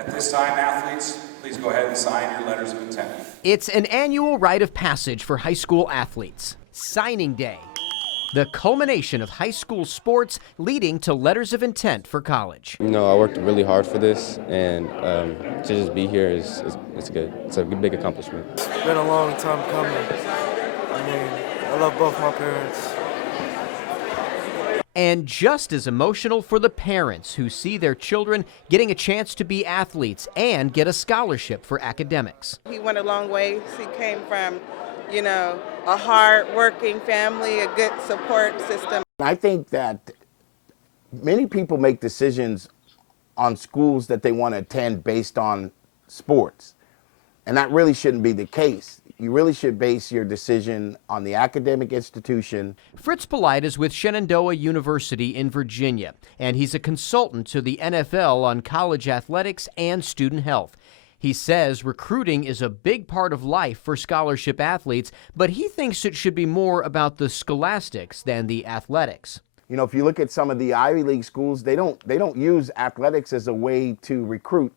At this time, athletes, please go ahead and sign your letters of intent. It's an annual rite of passage for high school athletes. Signing Day, the culmination of high school sports leading to letters of intent for college. You know, I worked really hard for this, and to just be here is good. It's a big accomplishment. It's been a long time coming. I mean, I love both my parents. And just as emotional for the parents who see their children getting a chance to be athletes and get a scholarship for academics. He went a long way. He came from, a hard-working family, a good support system. I think that many people make decisions on schools that they want to attend based on sports, and that really shouldn't be the case. You really should base your decision on the academic institution. Fritz Polite is with Shenandoah University in Virginia, and he's a consultant to the NFL on college athletics and student health. He says recruiting is a big part of life for scholarship athletes, but he thinks it should be more about the scholastics than the athletics. You know, if you look at some of the Ivy League schools, they don't use athletics as a way to recruit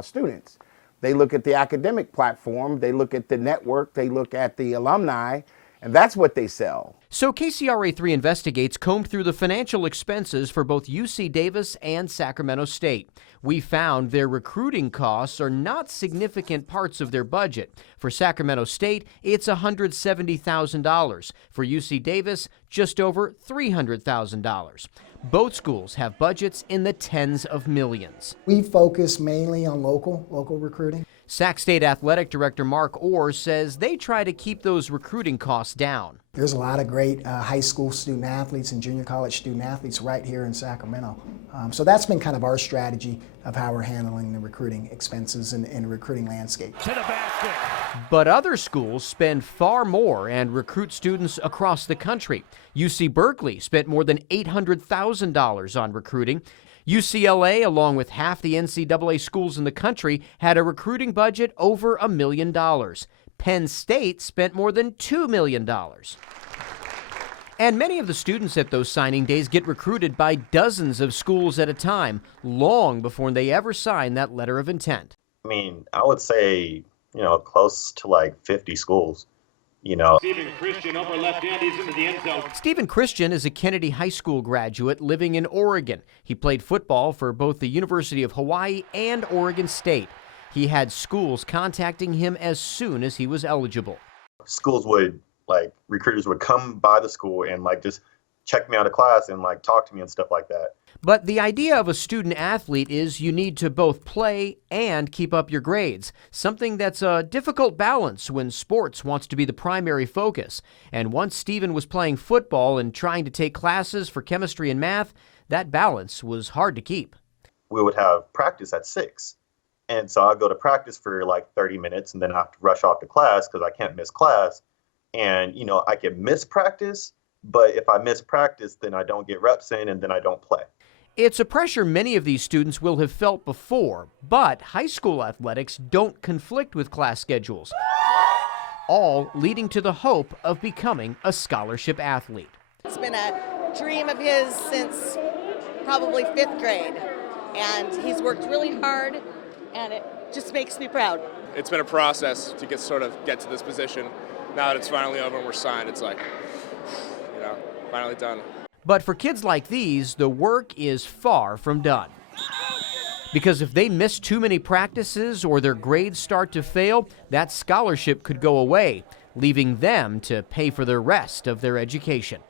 students. They look at the academic platform, they look at the network, they look at the alumni, and that's what they sell. So KCRA3 Investigates combed through the financial expenses for both UC Davis and Sacramento State. We found their recruiting costs are not significant parts of their budget. For Sacramento State, it's $170,000. For UC Davis, just over $300,000. Both schools have budgets in the tens of millions. We focus mainly on local recruiting. Sac State Athletic Director Mark Orr says they try to keep those recruiting costs down. There's a lot of great high school student athletes and junior college student athletes right here in Sacramento. So that's been kind of our strategy of how we're handling the recruiting expenses and the recruiting landscape. To the basket. But other schools spend far more and recruit students across the country. UC Berkeley spent more than $800,000 on recruiting. UCLA, along with half the NCAA schools in the country, had a recruiting budget over $1 million. Penn State spent more than $2 million. And many of the students at those signing days get recruited by dozens of schools at a time, long before they ever sign that letter of intent. I mean, I would say, close to like 50 schools. Stephen Christian over left hand, he's into the end zone. Stephen Christian is a Kennedy High School graduate living in Oregon. He played football for both the University of Hawaii and Oregon State. He had schools contacting him as soon as he was eligible. Schools would, recruiters would come by the school and just check me out of class and talk to me and stuff like that. But the idea of a student athlete is you need to both play and keep up your grades, something that's a difficult balance when sports wants to be the primary focus. And once Stephen was playing football and trying to take classes for chemistry and math, that balance was hard to keep. We would have practice at 6. And so I'd go to practice for 30 minutes and then I have to rush off to class because I can't miss class. And, I can miss practice, but if I miss practice, then I don't get reps in and then I don't play. It's a pressure many of these students will have felt before, but high school athletics don't conflict with class schedules, all leading to the hope of becoming a scholarship athlete. It's been a dream of his since probably 5th grade, and he's worked really hard, and it just makes me proud. It's been a process to get to this position. Now that it's finally over and we're signed, it's finally done. But for kids like these, the work is far from done. Because if they miss too many practices or their grades start to fail, that scholarship could go away, leaving them to pay for the rest of their education.